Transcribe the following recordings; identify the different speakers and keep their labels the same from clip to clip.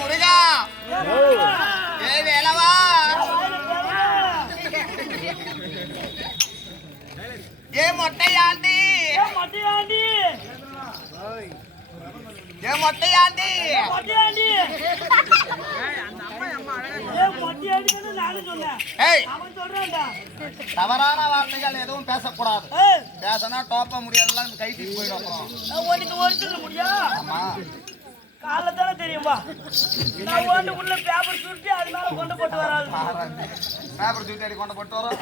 Speaker 1: முருகா.
Speaker 2: ஏ வேலவா.
Speaker 1: ஏ மொட்டையாண்டி.
Speaker 2: ஏ மொட்டையாண்டி.
Speaker 1: தவறான வார்த்தைகள் எதுவும் பேசக்கூடாது. பேசினா டோப்ப முடியாதுலாம் கைட்டி போயிடும்
Speaker 2: உனக்கு ஒரு முடியும்
Speaker 1: ஆமா.
Speaker 2: காலைல தானே தெரியுமா நான் ஓண்டு உள்ள பேப்பர் சுருட்டி அது மேல கொண்டு போட்டு வராது.
Speaker 1: பேப்பர் தூக்கி கொண்டு போட்டு வரோம்.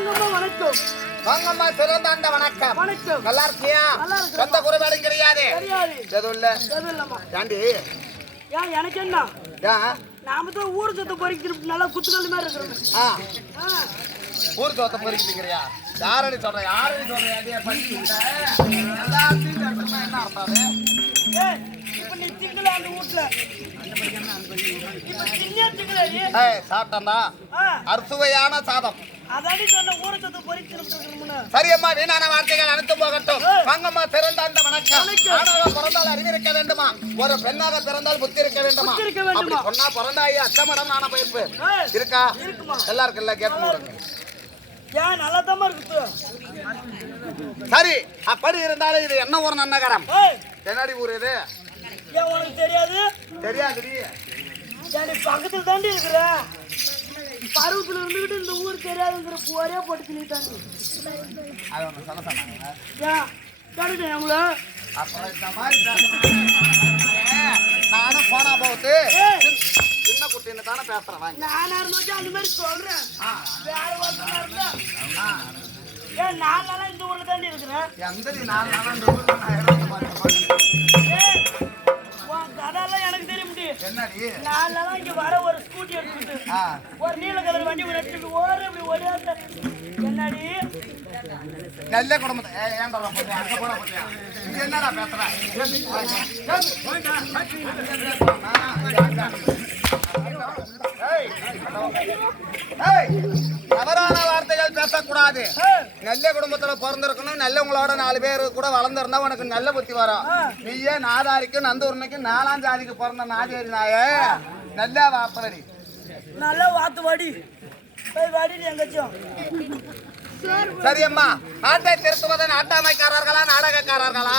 Speaker 2: வாங்கம்மா வணக்கம்.
Speaker 1: வாங்கம்மா சிறந்தாண்ட வணக்கம்.
Speaker 2: வணக்கம்.
Speaker 1: நல்லா இருக்கியா. சொந்த குறைபாடும் கிடையாது. எதுவும் இல்ல
Speaker 2: எதுவும் இல்லம்மா
Speaker 1: ஏண்டி?
Speaker 2: ஏன் எனக்கு என்ன?
Speaker 1: ஏன்
Speaker 2: நாம தான் ஊர் சுத்த பொறிக்கிட்டு நல்லா குத்துக்கல் மாதிரி இருக்கிறோம்.
Speaker 1: ஆ. ஊர் தோத்த பொறிக்கிறீங்கறியா? யாரடி சொல்ற? யாரடி சொல்ற? எல்லாத்தையும் என்ன அர்த்தம்
Speaker 2: அந்த
Speaker 1: சாப்பிட்டா
Speaker 2: ஆ,
Speaker 1: அறுசுவையான சாதம்.
Speaker 2: அதாடி சொன்ன ஊரை சுத்த பொறிக்கிட்டு இருக்கிறோம்னு
Speaker 1: சரியம்மா வீணான வார்த்தைகள் அனைத்தும் போகட்டும். வாங்கம்மா பிறந்தாண்ட வணக்கம். பிறந்தால் அறிவு இருக்க வேண்டுமா? ஒரு பெண்ணாக பிறந்தால் புத்தி இருக்க வேண்டுமா? அப்படி சொன்னா பிறந்தாயி அச்சமடம் நான பயிர்ப்பு. இருக்கா?
Speaker 2: ஏன் நல்லா தான் இருக்குது.
Speaker 1: சரி அப்படி இருந்தாலும் இது என்ன ஒரு நன்னகரம்? என்னடி ஊர் இது.
Speaker 2: ஏன் உனக்கு தெரியாது?
Speaker 1: தெரியாதுடி.
Speaker 2: நீ பக்கத்துல தாண்டி இருக்கிற? பருவத்துல இருந்துகிட்டு இந்த ஊர் தெரியாதுங்கிற ஒரே போட்டு திணிட்டாண்டி
Speaker 1: அது ஒன்று சொல்ல சொன்னாங்க
Speaker 2: ஏன்? கரெக்டு நம்மள
Speaker 1: அப்புறம் இந்த மாதிரி. நானும் போனா போகுது. சின்ன குட்டின்னு தானே பேசுறேன் வாங்க.
Speaker 2: நானா இருந்தாச்சும் அந்த மாதிரி சொல்றேன். வேற ஒருத்தனா இருந்தா. ஏன் நான் நல்லா இந்த ஊர்ல தாண்டி இருக்கிறேன்
Speaker 1: எந்த நாலு நாளா இந்த ஊருக்கு நான் இறங்க மாட்டேன். என்னடி
Speaker 2: இங்க வர ஒரு ஸ்கூட்டி எடுத்துட்டு ஒரு நீல கலர் வண்டி ஒன்று எடுத்துட்டு ஓர இப்படி ஓடியாத்த என்ன என்னடி
Speaker 1: நல்ல குடும்பத்தை அங்க இங்க என்னடா பேசுற ஏய், ஏய், பேசக்கூடாது. நல்ல குடும்பத்துல பிறந்திருக்கணும். நல்லவங்களோட நாலு பேர் கூட வளர்ந்துருந்தா உனக்கு நல்ல புத்தி வரும் நீயே நாதாரிக்கும் நந்தூர்னைக்கும் நாலாம் ஜாதிக்கு பிறந்த நாதேரி நாயே. நல்ல வார்த்தை
Speaker 2: நல்லா வாத்து வாடி. வாடி எங்கச்சும்
Speaker 1: சரியம்மா நாட்டை திருத்துவதை நாட்டாமைக்காரர்களா நாடகக்காரர்களா?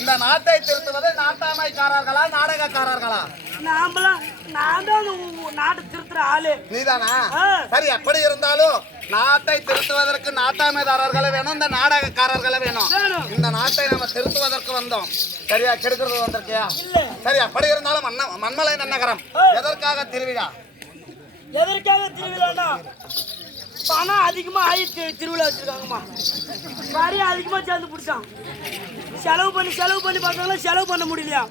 Speaker 1: இந்த நாட்டை திருத்துவது நாட்டாமைக்காரர்களா நாடகக்காரர்களா?
Speaker 2: நாமலாம் நான் தான் நாட்டை திருத்துற ஆளு.
Speaker 1: நீதானா. சரி எப்படி இருந்தாலும் நாட்டை திருத்துவதற்கு நாட்டாமைதாரர்களை வேணும் இந்த நாடகக்காரர்களை வேணும். இந்த நாட்டை நம்ம திருத்துவதற்கு வந்தோம். சரியா? கெடுக்கிறது வந்திருக்கியா? சரி அப்படி இருந்தாலும் மண்மலை நன்னகரம். எதற்காக திருவிழா?
Speaker 2: எதற்காக திருவிழானா பணம் அதிகமா ஆகி திருவிழா வச்சிருக்காங்கம்மா. வரி அதிகமா சேர்ந்து பிடிச்சான். செலவு பண்ணி செலவு பண்ணி பார்த்தாலும் செலவு பண்ண முடியலையா?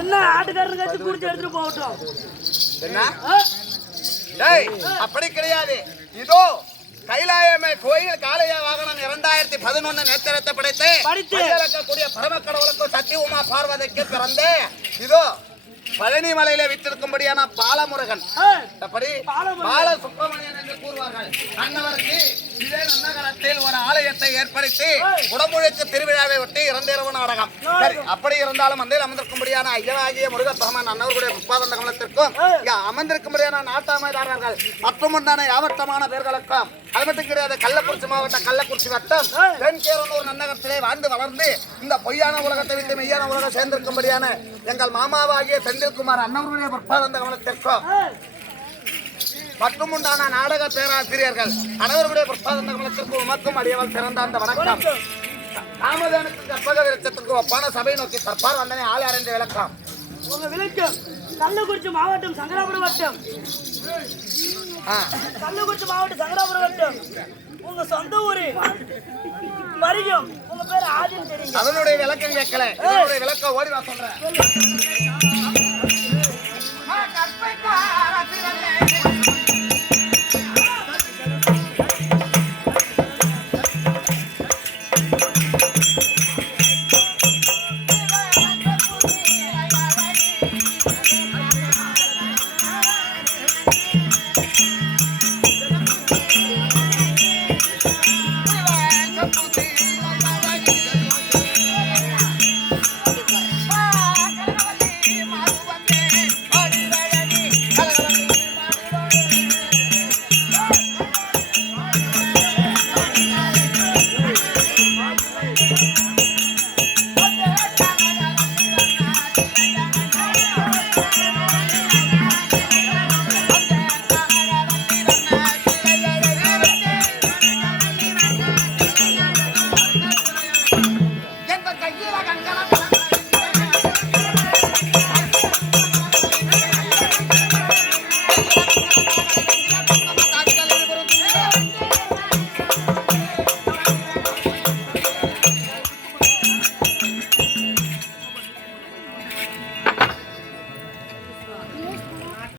Speaker 2: என்ன ஆட்டுக்காரனுக்கு வச்சு குடிச்சு எடுத்துட்டு போகட்டும்.
Speaker 1: என்ன? அப்படி கிடையாது. இதோ கைலாயமே கோயில் காளைய வாகனம் இரண்டாயிரத்தி பதினொன்னு நேத்திரத்தை படைத்து
Speaker 2: படைத்து.
Speaker 1: பரம கடவுளுக்கு சக்தி உமா பார்வதிக்கு பிறந்து இதோ பழனி மலையில விட்டிருக்கும்படியான பாலமுருகன். அப்படி
Speaker 2: பாலமுருகன்.
Speaker 1: பால சுப்பிரமணியன் என்று கூறுவார்கள். அன்னவருக்கு இதே நன்னகரத்தில் ஒரு ஆலயத்தை ஏற்படுத்தி. உடம்புழைக்கு திருவிழாவை ஒட்டி இரண்டிரவு நாடகம். சரி அப்படி இருந்தாலும் வந்து அமர்ந்திருக்கும்படியான ஐயனாகிய முருகப்பெருமான் அன்னவர்களுடைய முப்பாதந்த கமலத்திற்கும் அமர்ந்திருக்கும்படியான நாட்டாமைதாரர்கள் மற்றும் உண்டான யாவட்டமான பேர்களுக்கும் அது மட்டும் கிடையாது கள்ளக்குறிச்சி மாவட்டம் கள்ளக்குறிச்சி வட்டம். தென்கேரனூர் நன்னகரத்திலே வாழ்ந்து வளர்ந்து இந்த பொய்யான உலகத்தை விட்டு மெய்யான உலகம் சேர்ந்திருக்கும்படியான எங்கள் மாமாவாகிய செந்தில்குமார் அன்னவருடைய முற்பாதந்த கமலத்திற்கும்
Speaker 2: ஆ,
Speaker 1: மற்றும் உண்டான நாடக பேராசிரியர்கள் அனைவருடைய பிரசாதந்த கமலத்திற்கு உமக்கும் அடியவள் சிறந்த அந்த வணக்கம். தாமதனுக்கு கற்பக விருட்சத்திற்கு ஒப்பான சபை நோக்கி தற்பார் வந்தனை ஆளார் என்று விளக்கம்
Speaker 2: உங்க விளக்கம் கள்ளக்குறிச்சி மாவட்டம் சங்கராபுரம் வட்டம் கள்ளக்குறிச்சி மாவட்டம் சங்கராபுரம் வட்டம் உங்க சொந்த ஊரு வரிகம் உங்க பேர் ஆதின்னு தெரியுங்க.
Speaker 1: அதனுடைய விளக்கம் கேட்கல. விளக்கம் ஓடி வா சொல்றேன்.